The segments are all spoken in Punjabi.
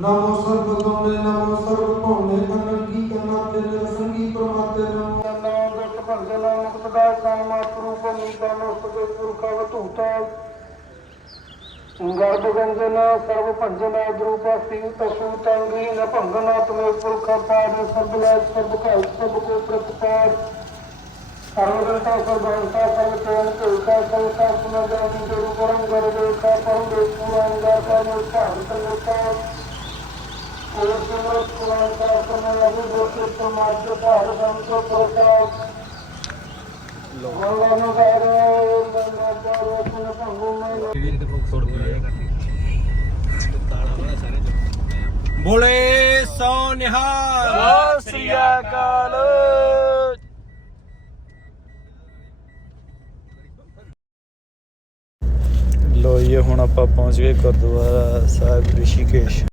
ਨਮੋ ਸਰਬ ਗਮਲੇ ਨਮੋ ਸਰਬ ਭਉਨੇ ਅਨੰਗੀ ਕਨਾਤੇ ਨਿਰਸੰਗੀ ਪ੍ਰਮਾਤੇ ਨਮੋ। ਨਾਮ ਦਤ ਭੰਜਨਾ ਮੁਕਤਦਾ, ਕਾਮਾ ਪ੍ਰੂਪ ਨੀਤਾ ਨੋਸਤੇ ਪੁਰਖਾ ਵਤੂਤਾ। ਗਰਭ ਗੰਜਨਾ ਸਰਬ ਭੰਜਨਾ ਦਰੂਪਾ ਸਿੰਘ ਤਸੂ ਤੰਗੀ ਨ ਭੰਗਨਾ ਤੁਮੇ ਪੁਰਖਾ ਪਾਦ ਸਰਬ ਲੈ ਸਰਬ ਕਾ ਸਭ ਕੋ ਪ੍ਰਤਪਾਦ ਸਰਵਦੰਤਾ ਸਰਬੰਤਾ ਸਰਬ ਤੇਨ ਕੇਕਾ ਸਰਬ ਕਾ ਪੁਨਰਜਨਮ ਦੇ ਰੂਪਰੰ ਗਰ ਦੇਖਾ ਪਰਮ ਦੇ ਪੂਰੰਗਾ ਪਰਮ ਭਾਰਤ ਲੋਕਾ ਕੋਰਸਮਤ ਪੁਰਾਂਤਾ ਬੋਲੇ ਸੋ ਨਿਹਾਲ ਸਤਿ ਸ੍ਰੀ ਅਕਾਲ। ਲੋ ਇਹ ਹੁਣ ਆਪਾਂ ਪਹੁੰਚ ਗਏ ਗੁਰਦੁਆਰਾ ਸਾਹਿਬ ਰਿਸ਼ੀਕੇਸ਼।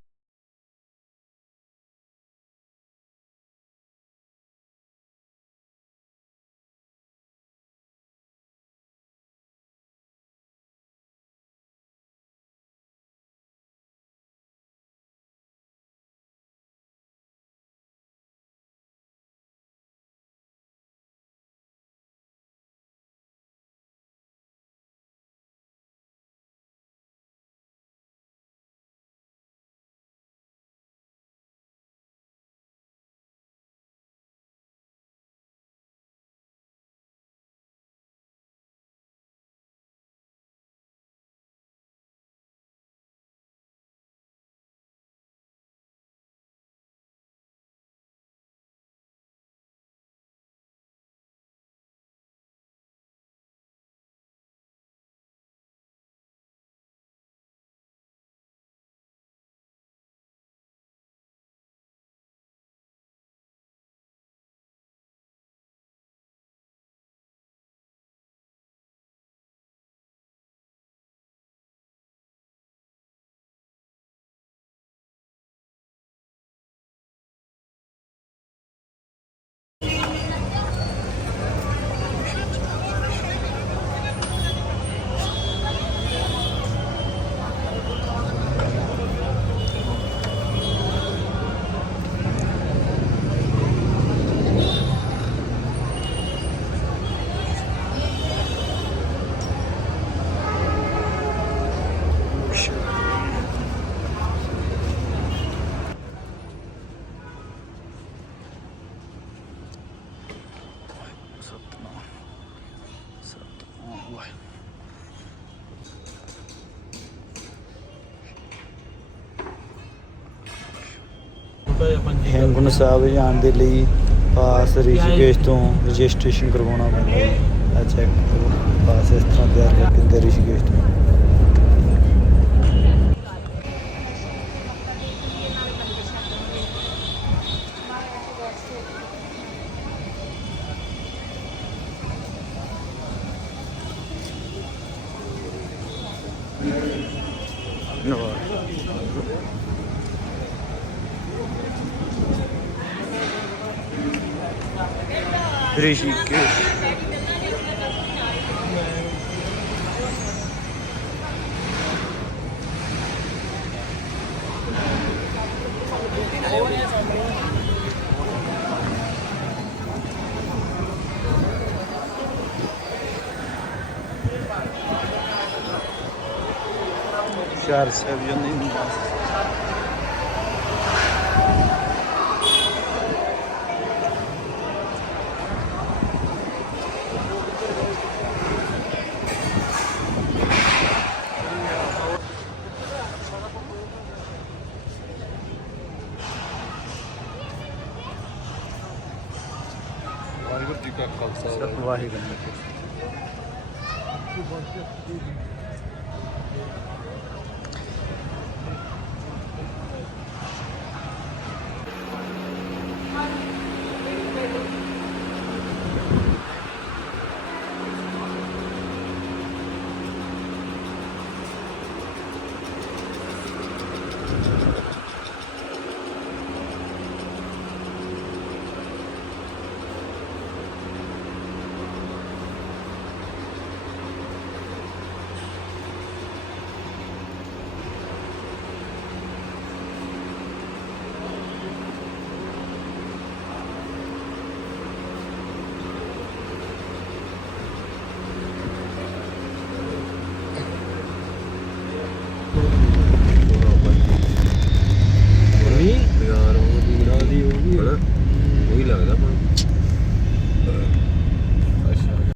ਹੇਮਕੁੰਟ ਸਾਹਿਬ ਜਾਣ ਦੇ ਲਈ ਪਾਸ ਰਿਸ਼ੀਕੇਸ਼ ਤੋਂ ਰਜਿਸਟ੍ਰੇਸ਼ਨ ਕਰਵਾਉਣਾ ਪੈਂਦਾ ਹੈ। ਚੈੱਕ ਕਰੋ। ਪਾਸ ਇਸ ਤਰ੍ਹਾਂ ਤਿਆਰ ਕਰਕੇ ਰਿਸ਼ੀਕੇਸ਼ ਤੋਂ। ਰਿਸ਼ੀਕੇਸ਼ ਚਾਰ ਸਾਹਿਬ ਜੀ ਕਾ ਖਾਲਸਾ ਵਾਹਿਗੁਰੂ